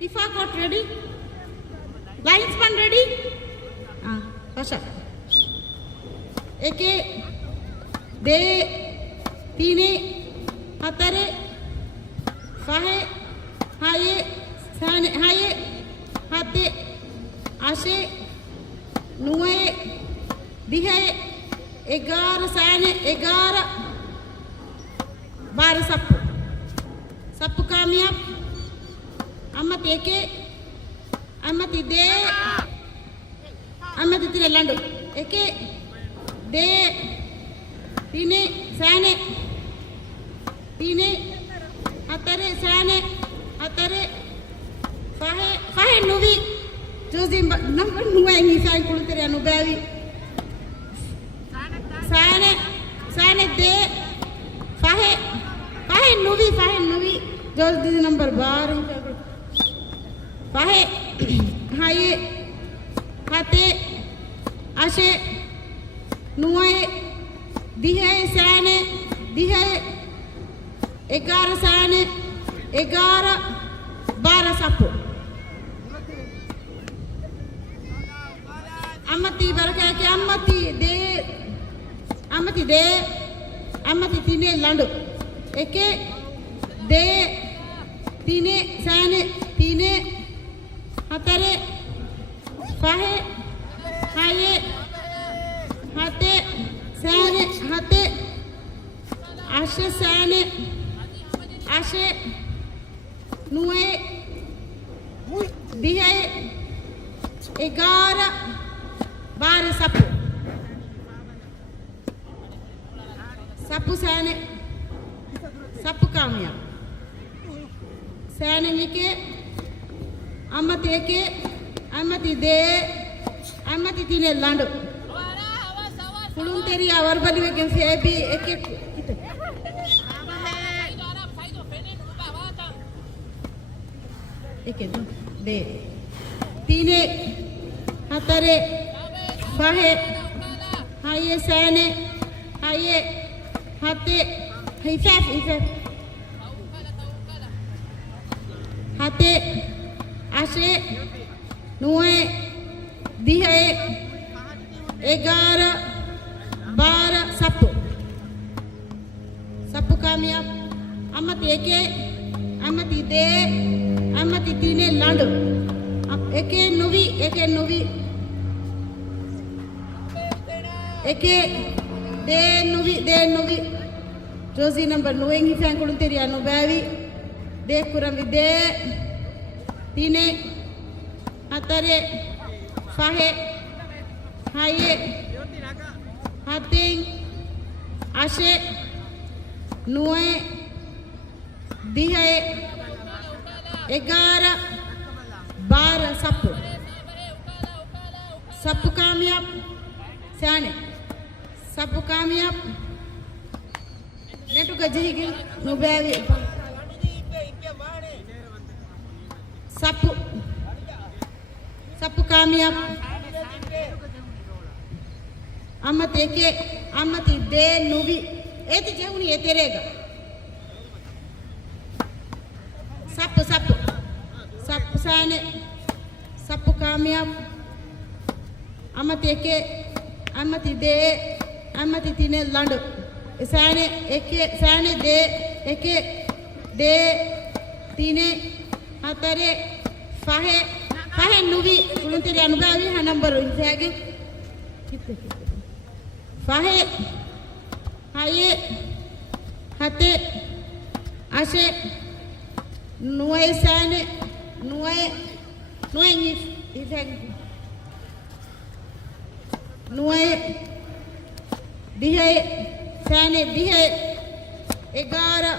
Ifa got ready? Linesman ready? Pasha. Eke, de, tine, hatare, fahe, haye, sane, haye, hate, ashe, nuwe, dihe, egara, sane, egara, bar sappu. Sappu kamiyab. Amati eke, amati de, amati tine landu. Eke, de, tine, sane, tine, hatare, sane, hatare, fahe nuvi. Josi number nuengi sai kulutere anu bavi. Sane de, fahe nuvi. Josi number bar. Fahe, haye, hate, ashe, nuwe, dihe, sane, dihe, egara sane, egara, bara sappu. Amati baraka ke amati de, amati tine landu. Eke, de, tine, sane, tine, hatare, fahe, haye, hate, sane, hate, ashe, sane, ashe, nuwe, dihe, egara, bara sappu. Sappu sane, sappu kamya. Sane nike, amati eke, amati de, amati tine landu. Pulun teri awar bali wegen febi eke kita. Eke de, tine, hatare, fahe, haye sane, haye, hate, hifaf. Hate, ashe, nuwe, dihe, egara, bara, sappu. Sappu kamiyab. Amati eke, amati de, amati tine landu. Eke nuvi. Eke de nuvi. Josi number nuengi fan kulunteri anu bavi. De kurami de, tine, hatare, fahe, haye, hating, ashe, nuwe, dihe, egara, bara sappu. Sappu kamiyab, sane. Sappu kamiyab. Netu gajihigi, nubavi. Sappu kamiyab. Amati eke, amati de nuvi. Eti jehuni eterega. Sappu sane, sappu kamiyab. Amati eke, amati de, amati tine landu. Sane eke, sane de, eke de, tine, hatare, fahe nuvi. Kulunteri anugavi ha number injage. Fahe, haye, hate, ashe, nuwe sane, nuwe ngif. Nuwe, dihe, sane, dihe, egara,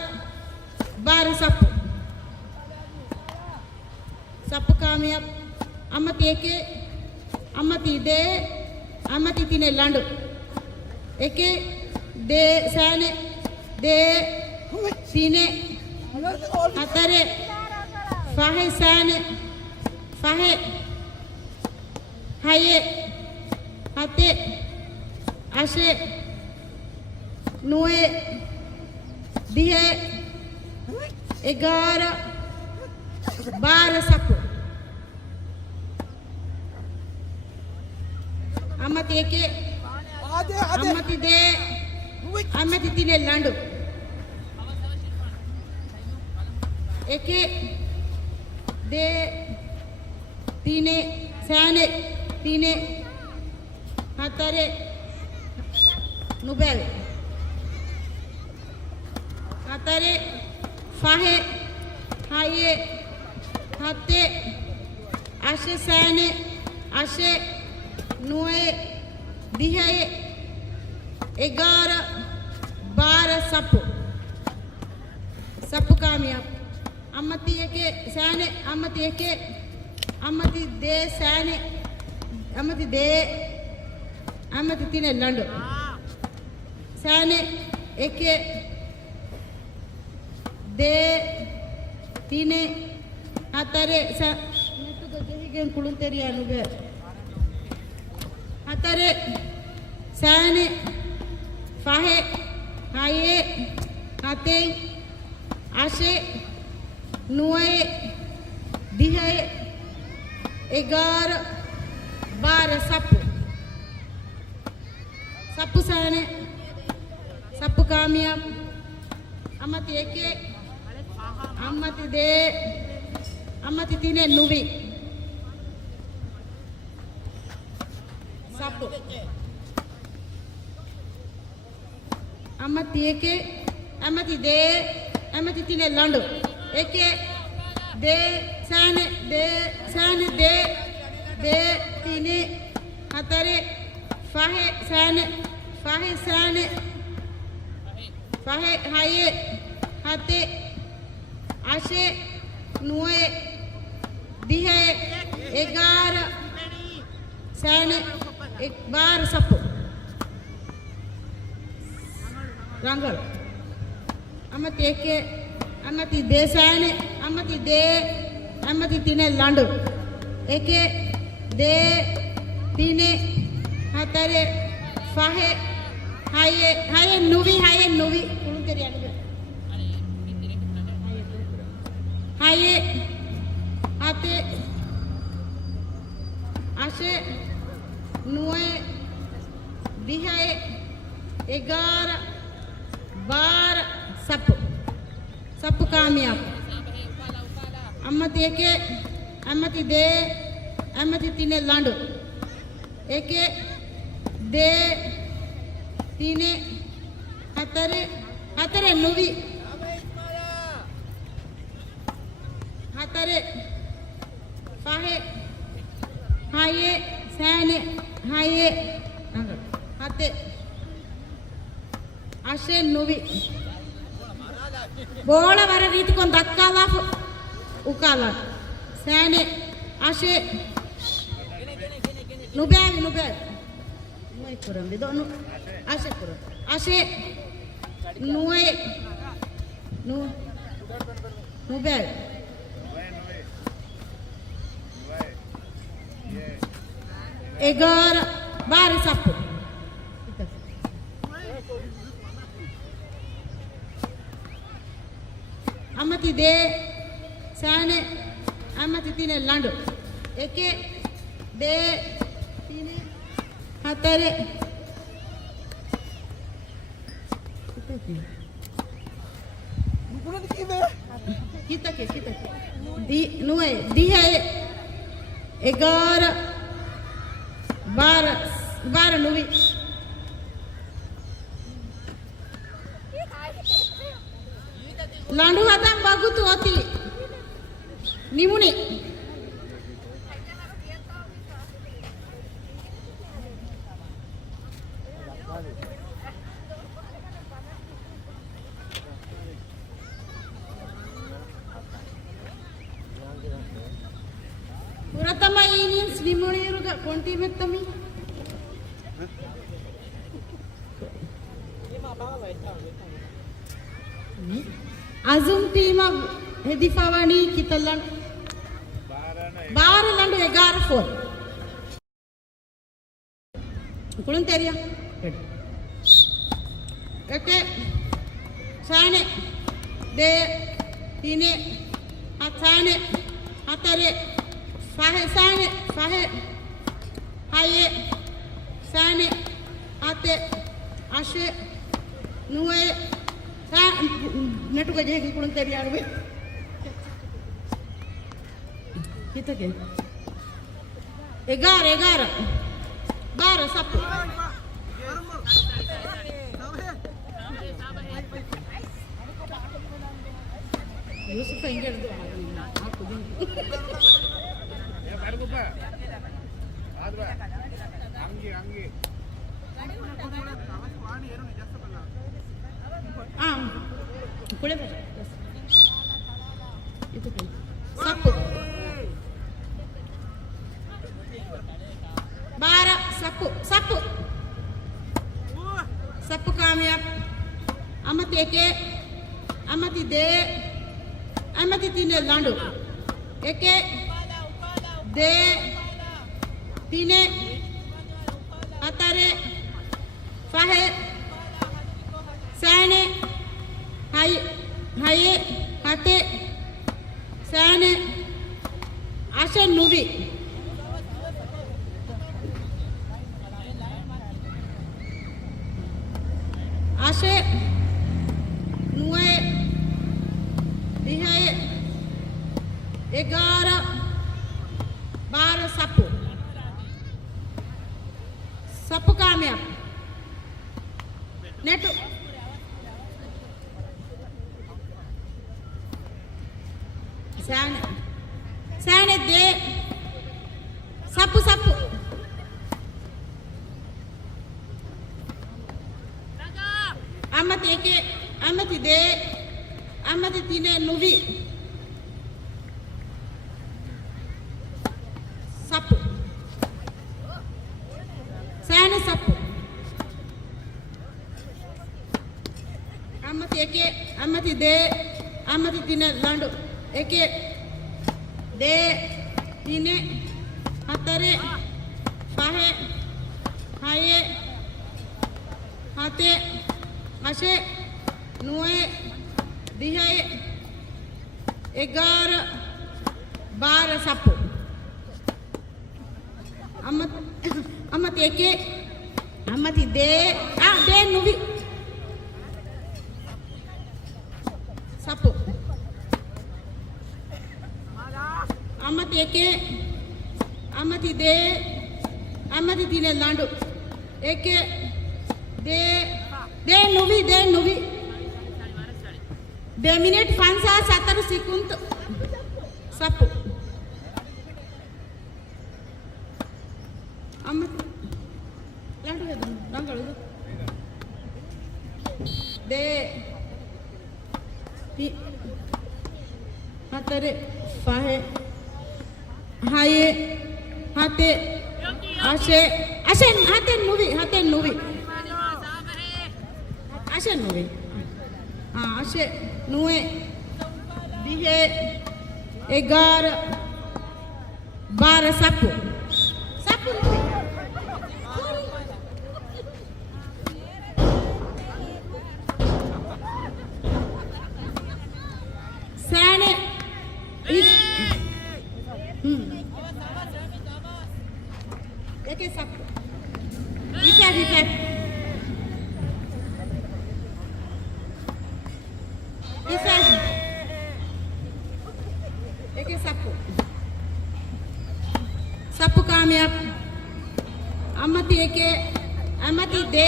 bara sappu. Sappu kamiyab. Amati eke, amati de, amati tine landu. Eke, de, sane, de, tine, hatare, fahe, sane, fahe, haye, hate, ashe, nuwe, dihe, egara, 12 sapu. Amati eke. Amati de. Amati tine landu. Eke. De. Tine. Sane. Tine. Hatare. Nubel. Hatare. Fahe. Haye. Hatte. Ashe sane. Ashe. Nuwe. Dihaye. 11 12 sapu. Sapu कामयाब. अम्मती eke sane. अम्मती eke. अम्मती de sane. अम्मती de. अम्मती tine landu. Sane eke. De. Tine. Hatare. Nettu do jehi gen kulun teri anuge. Hatare. Sane. Fahe. Haye. Hate. Ashe. Nuwe. Dihaye. 11 12 sapu. Sapu sane. Sapu कामयाब. अम्मती eke. अम्मती de. अम्मती tine nuvi. Sapu. अम्मती eke. अम्मती de. अम्मती tine landu. Eke. De. Sane. De. Sane de. De. Tine. Hatare. Fahe. Sane. Fahe sane. Fahe. Haye. Hate. Ashe. Nuwe. Dihaye. 11 sane. 12 sapu. Rangal. Amati eke. Amati de sane. Amati de. Amati tine landu. Eke. De. Tine. Hatare. Fahe. Haye. Haye nuvi. Haye nuvi. Kulun teri anuge. Haye. Hate. Ashe. Nuwe. Dihaye. 11 12 sapu. Sapu कामयाब. अम्मती eke. अम्मती de. अम्मती tine landu. Eke. De. Tine. Hatare. Hatare nuvi. Hatare. Fahe. Haye. Sane. Haye. Hate. Ashe nuvi. Bola vara riti kon dakkala ukala. Sane. Ashe. Nubevi nubevi. Nuwe kuram bido nu. Ashe kuram. Ashe. Nuwe. Nu. Nubevi. 11 12 sapu. Amati de. Sane. Amati tine landu. Eke. De. Tine. Hatare. Kita ke. Di nuwe. Dihaye. 11 12 nuvi. Landu hatang bagutu oti. Nimuni. Puratama Indians nimuni ruga konti mettami. Azum team hedifawani kitalan. Baru landu 11 4. Kulun teriya. Eke. Sane. De. Tine. Hatsane. hatare fahe sane fahe haye sane ate ashe nuwe sa netu gaje ki kulun teri arbe kita ke 11 sapu Yusuf inge irdu aku din ya baru pa adwa angi kule itu kan sapu 12 sapu कामयाब अमत एके अमति दे अमति तीने लांडू एके दे तीने अतारे फाहे साने हाय हाये हाते साने आशे नुवी आशे नुए दिहाए 11 sapu कामयाब नेटू साने दे sapu amati eke amati de amati tine nuvi sapu sane sapu amati eke amati de amati tine landu eke de tine hatare fahe haye hate ashe nuwe dihaye 11 sapu amati eke amati de de nuvi sapu amati eke amati de amati tine landu eke de nuvi 2 minute 17 second sapu amati landu hedu dangalu de hatare fahe haye hate ashe hate nuvi ashe nuvi ashe nuwe dihe 11 sapu sane is eke sapu ita eke sapu कामयाब amati eke amati de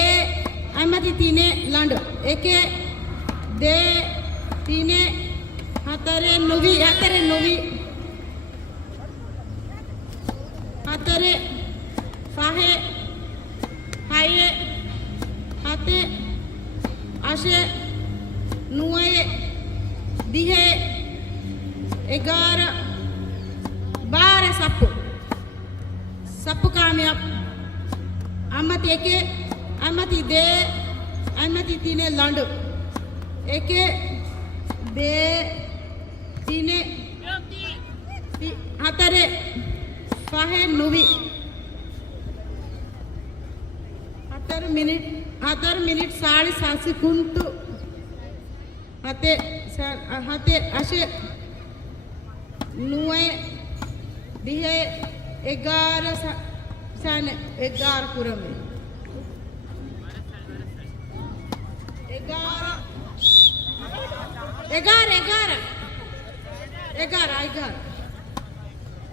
amati tine landu eke de tine hatare nuvi hatare fahe haye hate ashe nuwe dihe 11 sapu कामयाब amati eke amati de amati tine landu eke de tine hatare fahe nuvi hatare minute 7.5 second hate ashe Nue dihe egara sane egar kurame. Egar.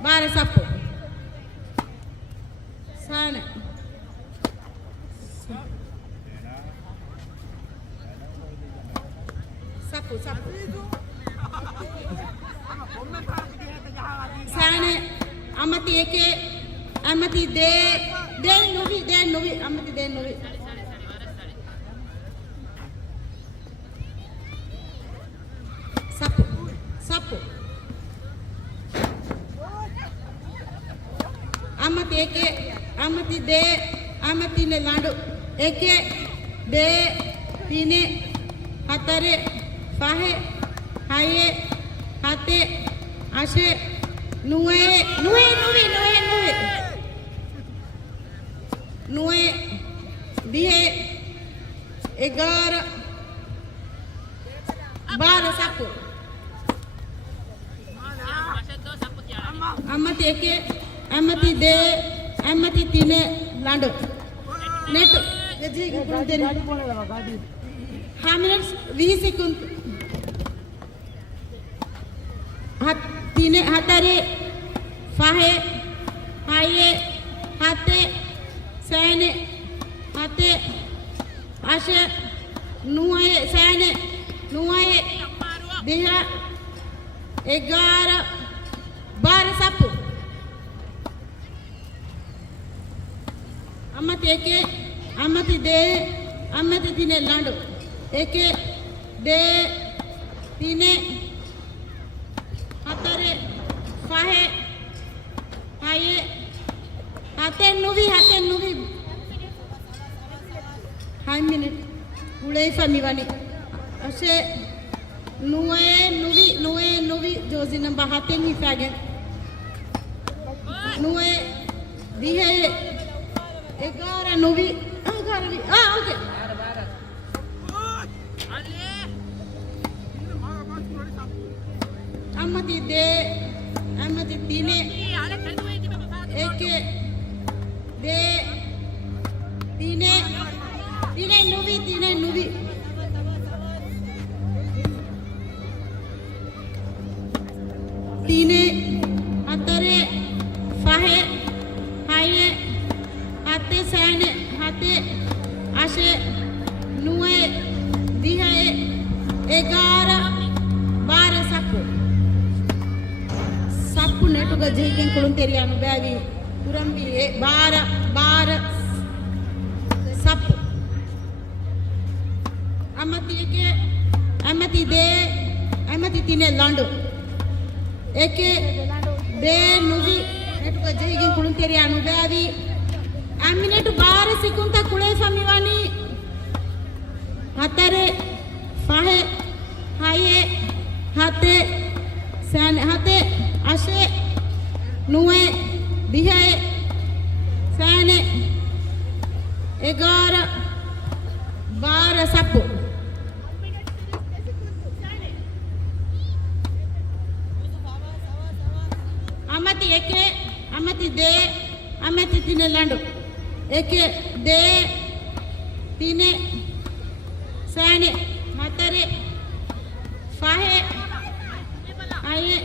Bara sapo. Sane. Sapo. Sane amati eke amati de novi amati de novi. Sapo. Amati eke amati de amati ne landu eke de tine hatare fahe haye hate ashe nue dihe egara bara sapo. Amati eke amati de amati tine landu neto eji gudere how minutes 20 seconds hat tine hatare fahe haye hate sane hate ashe nuaye sane nuaye diha egara bara sapo. Amati eke amati de amati tine landu eke de tine hatare fahe haye hate nuvi 5 minutes ulei famivani ashe nuvi josina bahaten hifage nue dihe egara nuvi agaravi okay amati de amati tine eke de tine nuvi tine hatare fahe haye hate sane hate ashe nue dihe egara bara sapu netuga jigen kulun teriyanu bavi kurambi bara sapu amati eke amati de amati tine landu eke de nuvi netuga jigen kulun teriyanu bavi aminetu bara sekunta kulei famivani hatare fahe haye hate sane hate ashe nue dihe sane egara bara sapo. Amati eke amati de amati tine landu eke de tine sane hatare fahe haye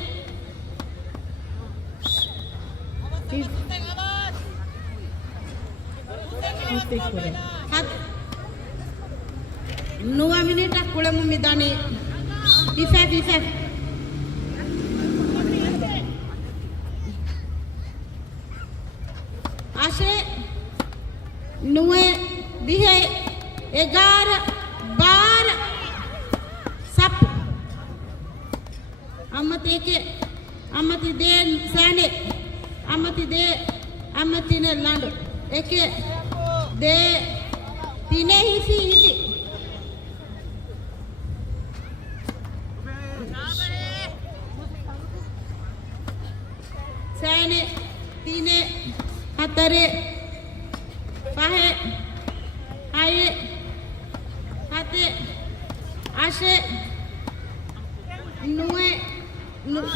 Nuwa minute kule mumidani bifef ashe nuwe dihe egara bara sapu amati eke amati de sane amati de amati ne landu eke de tine hisi sane tine hatare fahe haye hate ashe nue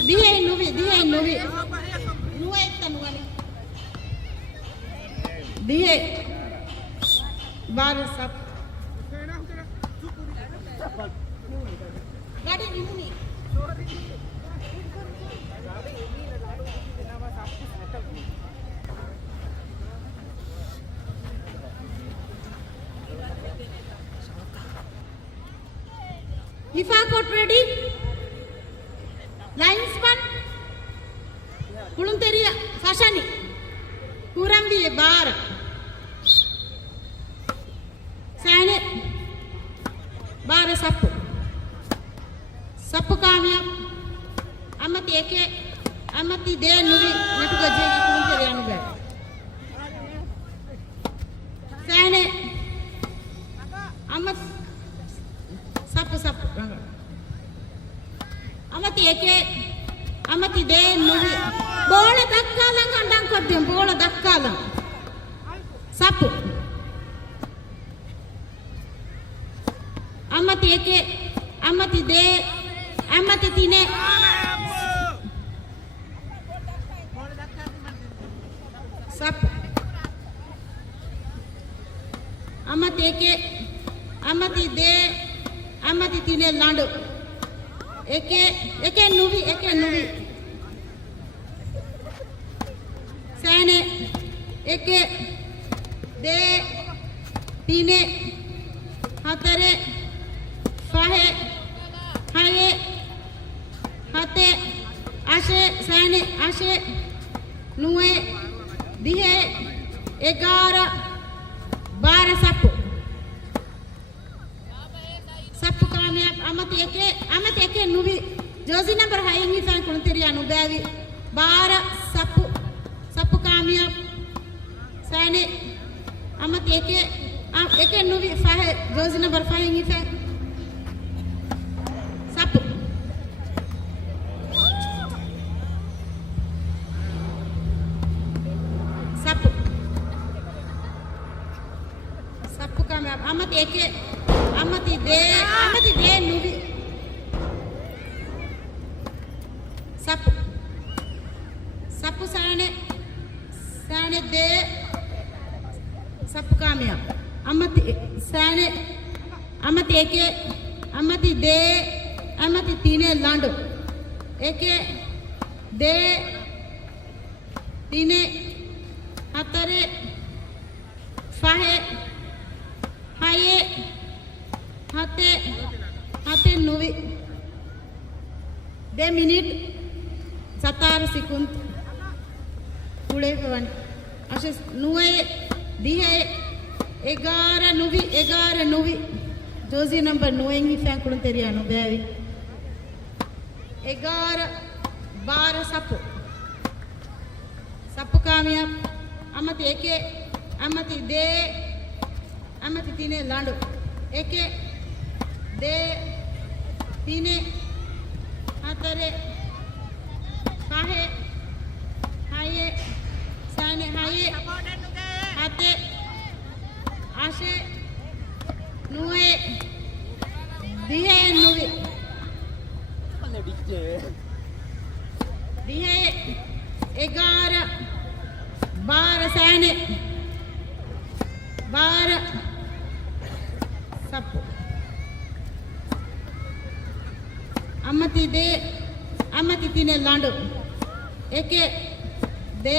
dihe दिहे 12 सप गाड़ी निमुनी Hifa court ready? Lines one. Kulunteria Sashani. Kurambi bar. Sane bar sapu. Sapu kamya. Amati eke. Amati de nuvi. Natuka jegi kulunteria nuga. Sane amat sapu sapu. Amati eke. Amati de nuvi. Bola dakkalang andang koddem. Bola dakkalang. Sapu. Amati eke. Amati de. Amati tine. Sapu. Amati eke. Amati de. Amati tine landu. Eke nuvi. Sane. Eke. De. Tine. Hatare. Fahe. Haye. Hate. Ashe. Sane. Ashe. Nuwe. Dihe. 11. 12 sapu. Sapu kamyab. Amati eke nuvi. Jersey number high ngi fan kunteriya nubavi. 12 sapu. Sapu kamyab. Sane. Amati eke nuvi fahe. Jersey number 5 ngi fan. Sapu. Sapu. Sapu kamyab. Amati eke. Amati de nuvi. Sapu. Sapu sane de. Sapu kamya. Amati sane. Amati eke. Amati de. Amati tine landu. Eke. De. Tine. Hatare. Fahe. Haye. Hate nuvi. 2 minute 17 sekund. Pule kawan. Ashes nuwe dihe 11 nuvi. Jozi number nuwengi fan kulunteriya no bevi. 11 12 sapu. Sapu kamya. Amati eke. Amati de. Amati tine landu. Eke. De. Tine. Hatare. Fahe. Haye. Sane. Haye. Hate. Ashe. Nuwe. Dihe nuvi. Dihe 11 12 sane. 12 sapu. Amati de. Amati tine landu. Eke. De.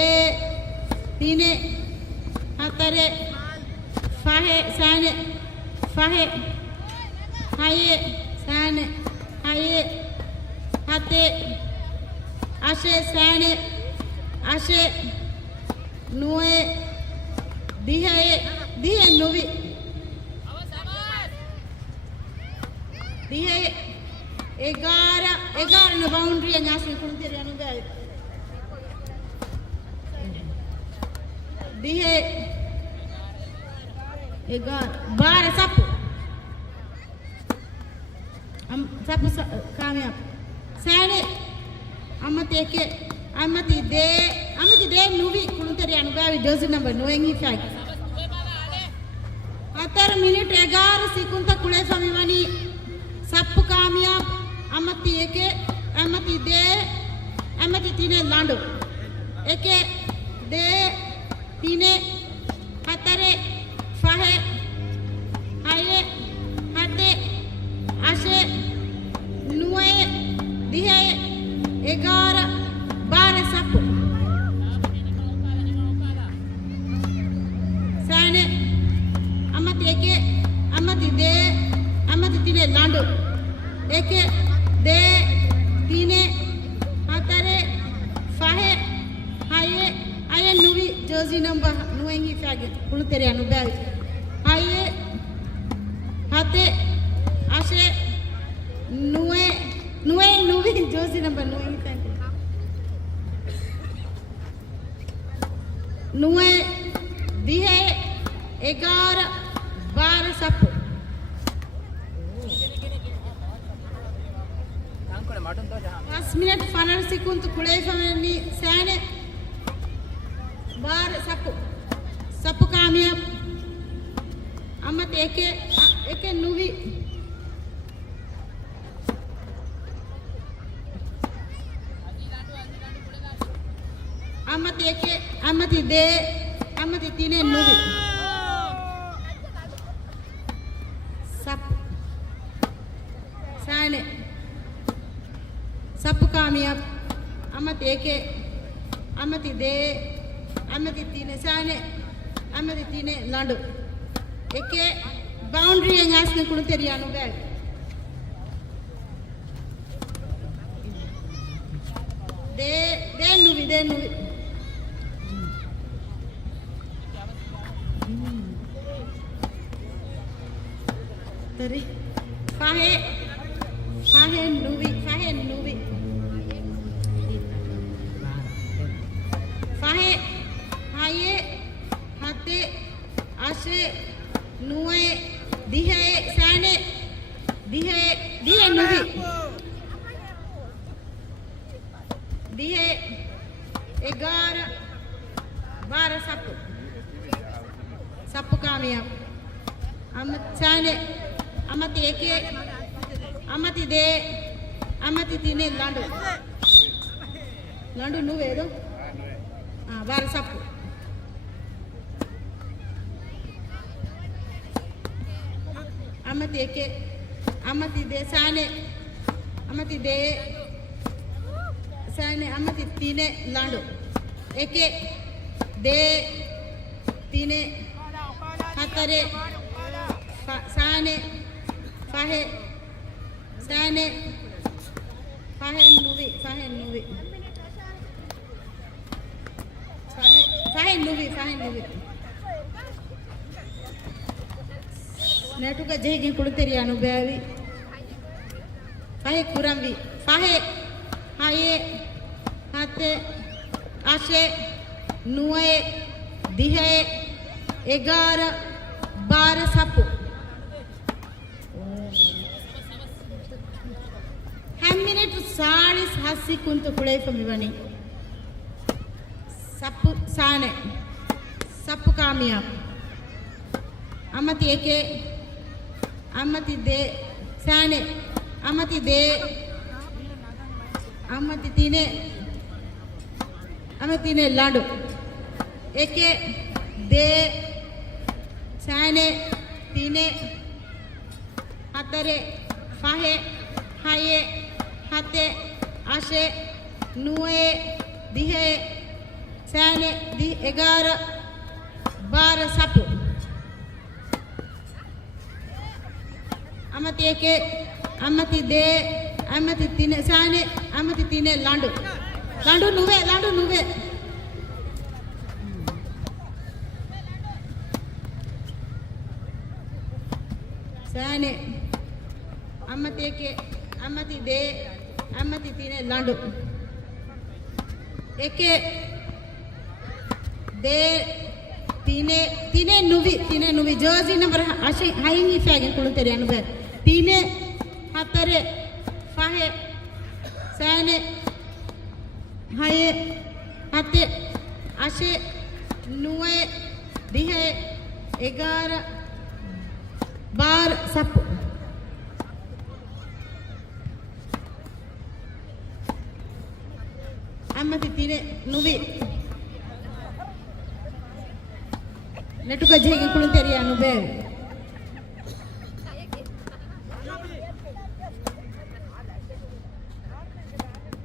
Tine. Hatare. Fahe. Sane. Fahe. Haye. Sane. Haye. Hate. Ashe. Sane. Ashe. Nuwe. Dihe nuvi. Dihe 11 no boundary anyasi kunteriya no gai. Dihe 11 12 sapu. Sapu kamyab. Sane. Amati eke. Amati de nuvi kunteriya no gai. Jersey number nuwengi fag. 4 minute 11 sekund kule famivani. Sapu kamyab. Amati eke. Amati de. Amati tine landu. Eke. De. Tine. hatare fahe haye hate ashe nuwe dihe egara bare sappu sane amati eke amati de amati tine landu eke de tine hatare fahe haye aye nuvi jersey number nuengi fage kulutere anu bavi haye hate ashe nuwe nuvi jersey number nuengi fage nuwe dihe egara bare sappu Last minute final sequence kulei family sane bar sapu kamyab amat eke nuvi amati de amati tine nuvi sapu sane sapu kamyab amati de amati tine sane amati tine landu eke boundary engasne kulu teriyanu bag de nuvi tari fahe nuvi fahe haye hate ashe nuwe dihe sane dihe nuvi dihe egara bara sappu kamyab amat sane amati eke amati de amati tine landu nuve do bara sappu amati eke amati de sane amati de sane amati tine landu eke de tine hatare sane fahe sane fahe nuvi netuka jehigin kuluteri anu bavi fahe kuramvi fahe haye hate ashe nuwe dihe egara bare sappu minute salis hasi kuntu kulei famivani sappu sane sappu kamyab amati eke amati de sane amati de amati tine landu eke de sane tine hatare fahe haye hate ashe nuwe dihe sane di egara bara sappu amati eke amati de amati tine sane amati tine landu nuve sane amati eke amati de amati tine landu eke de tine nuvi jersey number ashe haingi fage kulutere anu bag tine hatare fahe sane haye hate ashe nuwe dihe egara bar sappu amati tine nuvi नेटुका जेगी कुळून तेरी अनुभव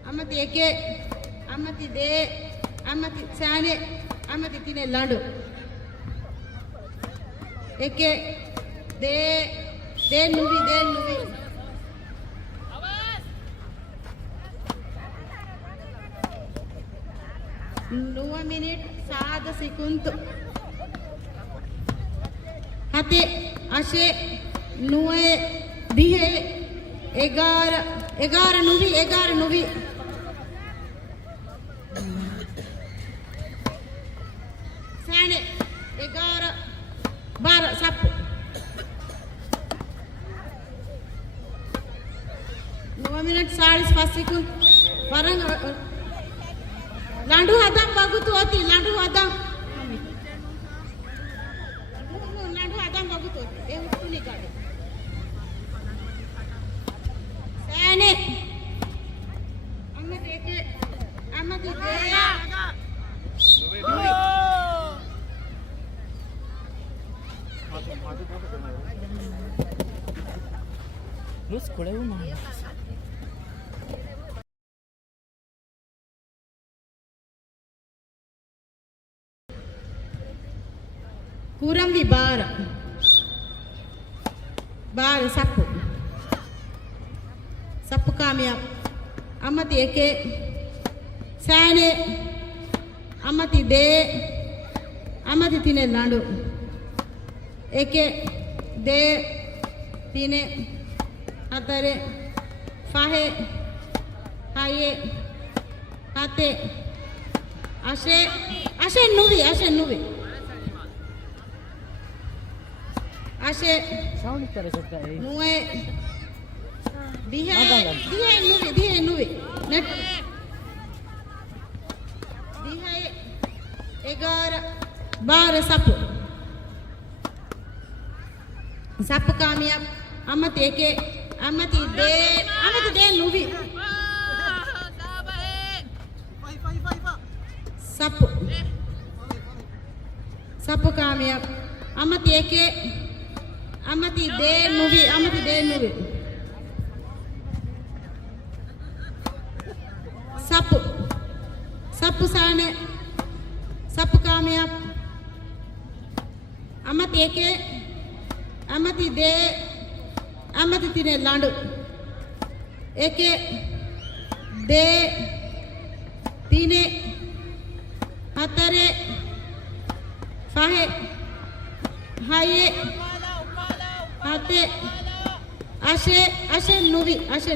अमती एके अमती दे अमती साने अमती तिने लांडू एके दे दे नुवी 9 minit 7 sekund hate ashe 9 dihe 11 nuvi sane 11 12 sapu 9 minit 45 sekund barang लांडू आदम बघूत होती लांडू आदम बघूत होती हे उठून गाडी सैने अम्मा देखे अम्मा दीदी Luz kule uma. Kurambi bar sapu kamyab amati eke sane amati de amati tine landu eke de tine hatare fahe haye hate ashe nuvi ashe Sound करे सकता है nuwe dihe nuvi net dihe 11 sapu kamyab amati eke amati de nuvi sapu kamyab amati eke amati de nuvi sapu sane sapu kamyab amati eke amati de amati tine landu eke de tine hatare fahe haye hate ashe nuvi ashe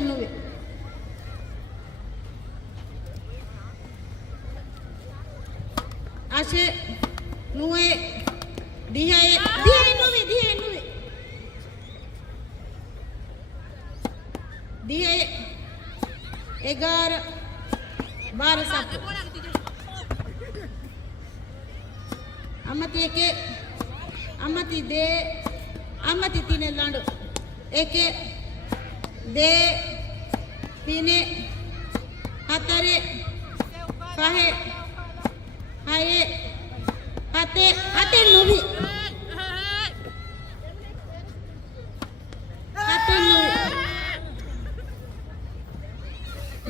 nuwe dihe nuvi dihe 11 12 sapu amati eke amati de amati tine landu eke de tine hatare fahe haye hate nuvi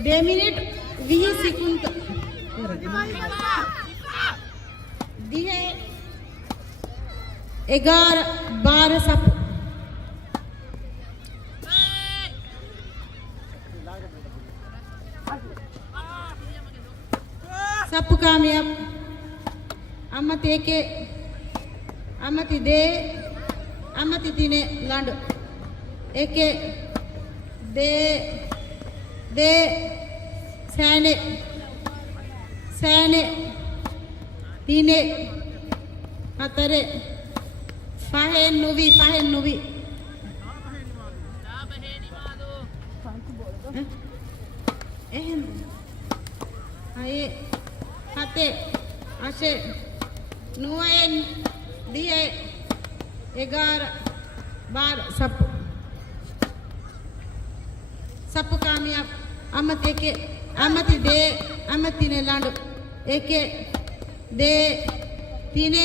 2 minit 20 sekund dihe 11 12 sapu sapu kamyab amati eke amati de amati tine landu eke de sane tine hatare fahe nuvi haye hate ashe nuwe dihe 11 12 sapu kamyab amati eke amati de amati tine landu eke de tine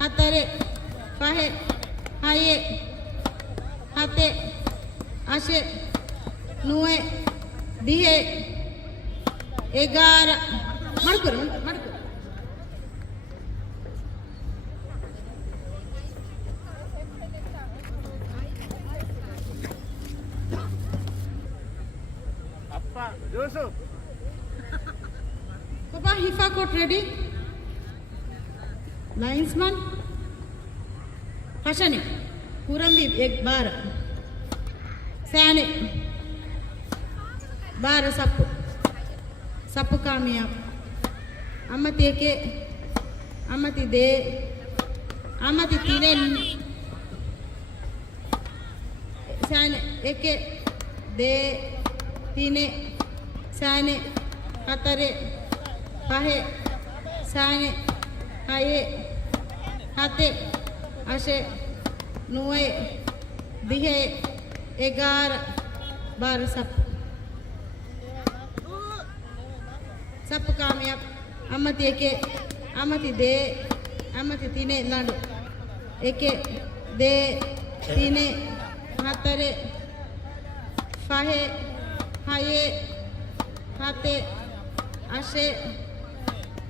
hatare fahe haye hate ashe nuwe dihe egara madkuru ಅಪ್ಪ ಜೋಸು Papa hifa coat ready linesman hashane kurambi ek bar sane bar sappu kamiyab amati eke amati de amati tine sane eke de tine sane hatare fahe sane haye hate ashe nuwe dihe egara bar sappu kamiyab amati eke amati de amati tine landu eke de tine hatare fahe haye hate ashe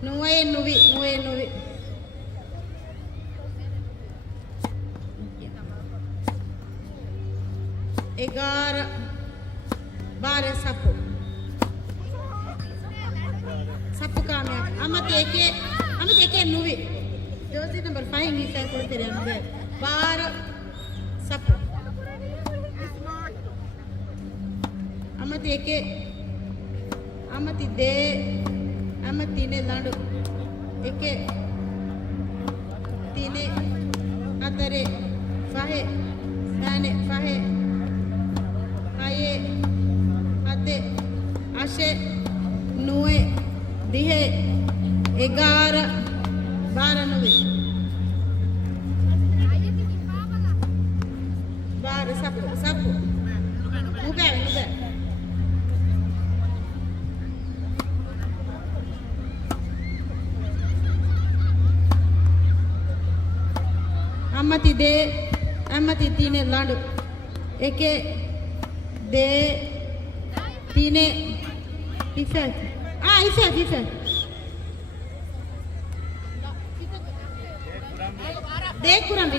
nuwe nuvi egara bare sappu kamiyab amati eke nuvi jozi number 5 ni sai kodtere anube bare sappu amati eke amati de amati ne landu eke tine hatare fahe sane fahe haye hate ashe nuwe dihe egara bara nuwe bara sappu ube amati de amati tine landu eke de tine ife de kurambi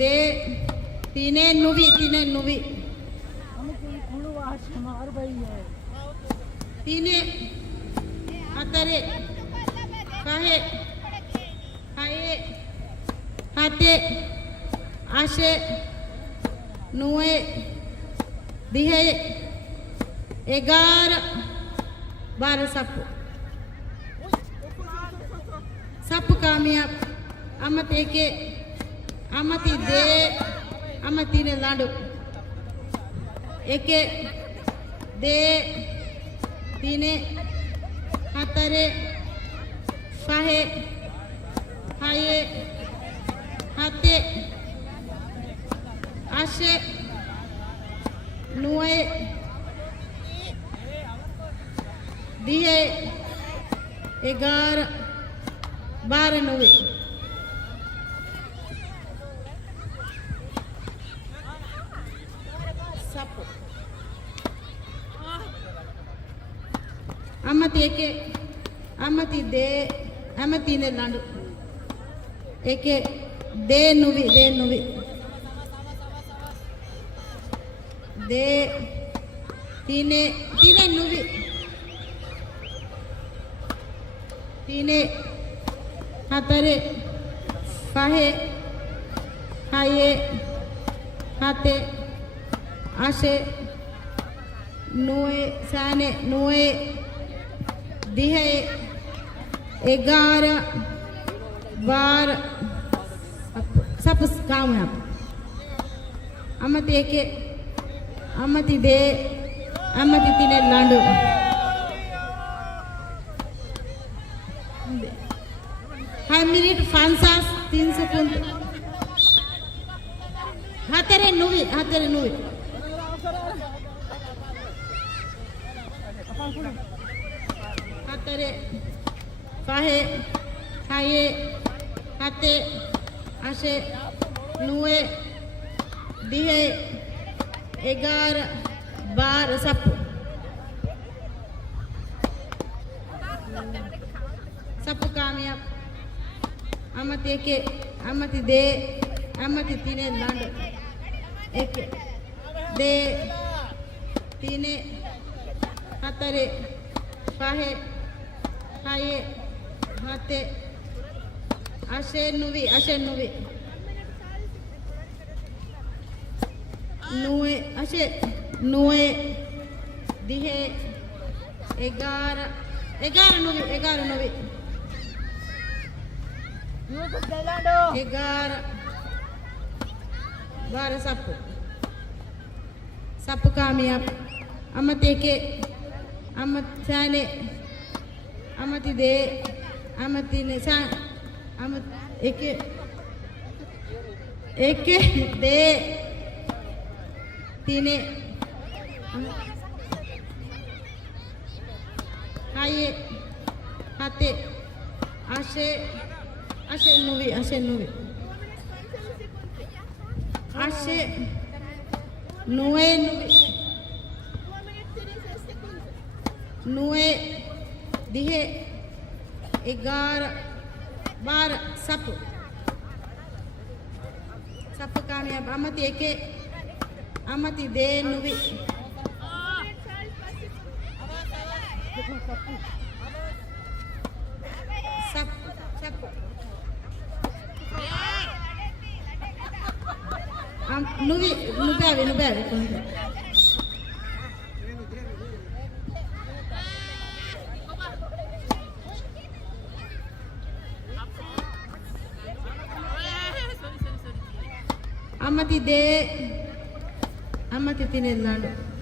de tine nuvi tine hatare fahe haye hate ashe nuwe dihe egara bara sappu kamiyab amati eke amati de amati ne landu eke de tine hatare fahe haye hate ashe nuwe dihe egara bara nuwe sappu amati eke amati de amati ne landu eke de nuvi de tine nuvi tine hatare fahe haye hate ashe nuwe sane nuwe dihe egara bar sappu kamiyab amati eke amati de amati tine landu 5 minute fansas 3 second hatare nuvi හතරේ පහේ හයේ හතේ අෂේ නුවේ දිහේ එගාර බාර සප්පු සප්පු කාමියක් අමති එකේ අමති දේ අමති තිනේ ලඬ එකේ දේ තිනේ හතරේ පහේ හයේ හතේ අෂේ නුවේ නුවේ අෂේ නුවේ දිහේ එගාර නුවේ එගාර බාර සප්පු කාමියක් අමති එකේ අමති සානේ අමති දේ අමති නිසා අමති එකේ දේ තිනේ හයේ හතේ අෂේ නුවේ අෂේ නුවේ දිහේ එගාර බාර සප්පු කාමියක් අමති එකේ අමති දේ නුවේ සප්පු නුබෑවේ කොහොමද අමති දේ අමති තිනේ ලඬු